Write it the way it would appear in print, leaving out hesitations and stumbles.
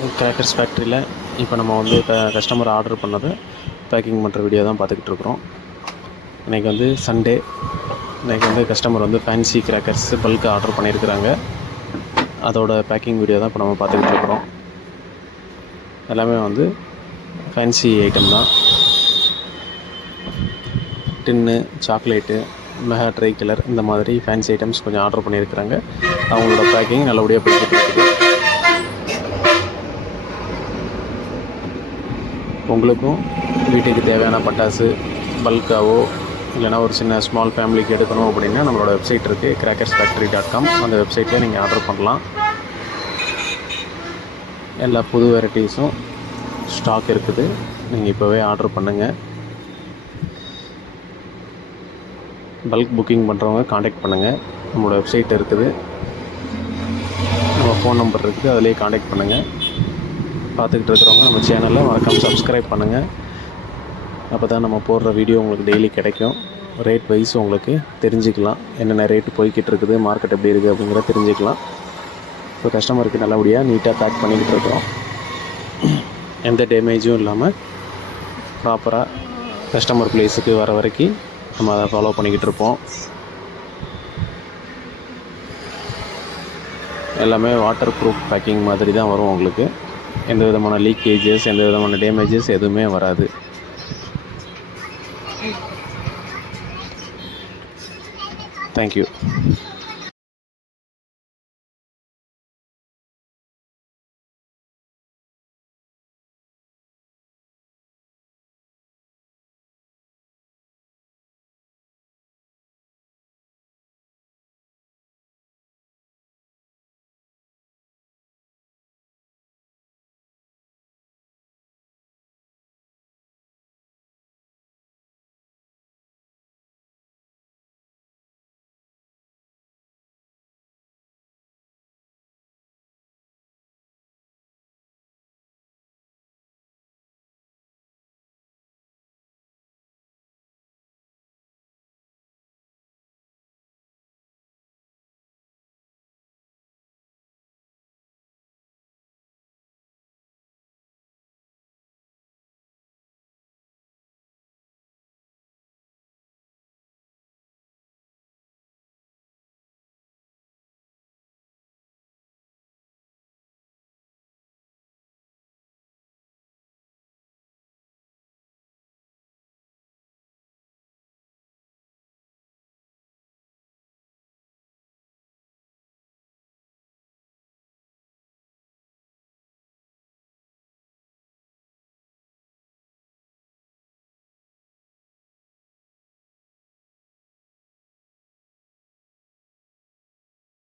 Crackers ஃபேக்ட்ரியில் இப்போ நம்ம வந்து கஸ்டமர் ஆர்டர் பண்ணது பேக்கிங் பண்ணுற வீடியோ தான் பார்த்துக்கிட்டு இருக்கிறோம். இன்றைக்கி வந்து சண்டே. இன்றைக்கி வந்து கஸ்டமர் வந்து ஃபேன்சி கிராக்கர்ஸ் பல்க் ஆர்டர் பண்ணியிருக்கிறாங்க. அதோட பேக்கிங் வீடியோ தான் இப்போ நம்ம பார்த்துக்கிட்டு இருக்கிறோம். எல்லாமே வந்து ஃபேன்சி ஐட்டம் தான். டின்னு, சாக்லேட்டு, மெகா ட்ரை கலர் இந்த மாதிரி ஃபேன்சி ஐட்டம்ஸ் கொஞ்சம் ஆர்டர் பண்ணியிருக்கிறாங்க. அவங்களோட பேக்கிங் நல்லபடியாக போய்கிட்டு இருக்குது. உங்களுக்கும் வீட்டுக்கு தேவையான பட்டாசு பல்காவோ இல்லைனா ஒரு சின்ன ஸ்மால் ஃபேமிலிக்கு எடுக்கணும் அப்படின்னா நம்மளோட வெப்சைட் இருக்குது, crackersfactory.com. அந்த வெப்சைட்டில் நீங்கள் ஆர்டர் பண்ணலாம். எல்லா புது வெரைட்டிஸும் ஸ்டாக் இருக்குது. நீங்கள் இப்போவே ஆர்டர் பண்ணுங்கள். பல்க் புக்கிங் பண்ணுறவங்க காண்டாக்ட் பண்ணுங்கள். நம்மளோட வெப்சைட் இருக்குது, நம்ம ஃபோன் நம்பர் இருக்குது, அதிலே காண்டாக்ட் பண்ணுங்கள். பார்த்துக்கிட்டு இருக்கிறவங்க நம்ம சேனலை மறக்காமல் சப்ஸ்கிரைப் பண்ணுங்கள். அப்போ தான் நம்ம போடுற வீடியோ உங்களுக்கு டெய்லி கிடைக்கும். ரேட் வைஸ் உங்களுக்கு தெரிஞ்சுக்கலாம், என்னென்ன ரேட்டு போய்கிட்டு இருக்குது, மார்க்கெட் எப்படி இருக்குது அப்படிங்கிறத தெரிஞ்சுக்கலாம். இப்போ கஸ்டமருக்கு நல்லபடியாக நீட்டாக பேக் பண்ணிக்கிட்டு இருக்கிறோம். எந்த டேமேஜும் இல்லாமல் ப்ராப்பராக கஸ்டமர் ப்ளேஸுக்கு வர வரைக்கும் நம்ம அதை ஃபாலோ பண்ணிக்கிட்டு இருப்போம். எல்லாமே வாட்டர் ப்ரூஃப் பேக்கிங் மாதிரி தான் வரும். உங்களுக்கு எந்த விதமான லீக்கேஜஸ், எந்த விதமான டேமேஜஸ் எதுவுமே வராது. தேங்க்யூ.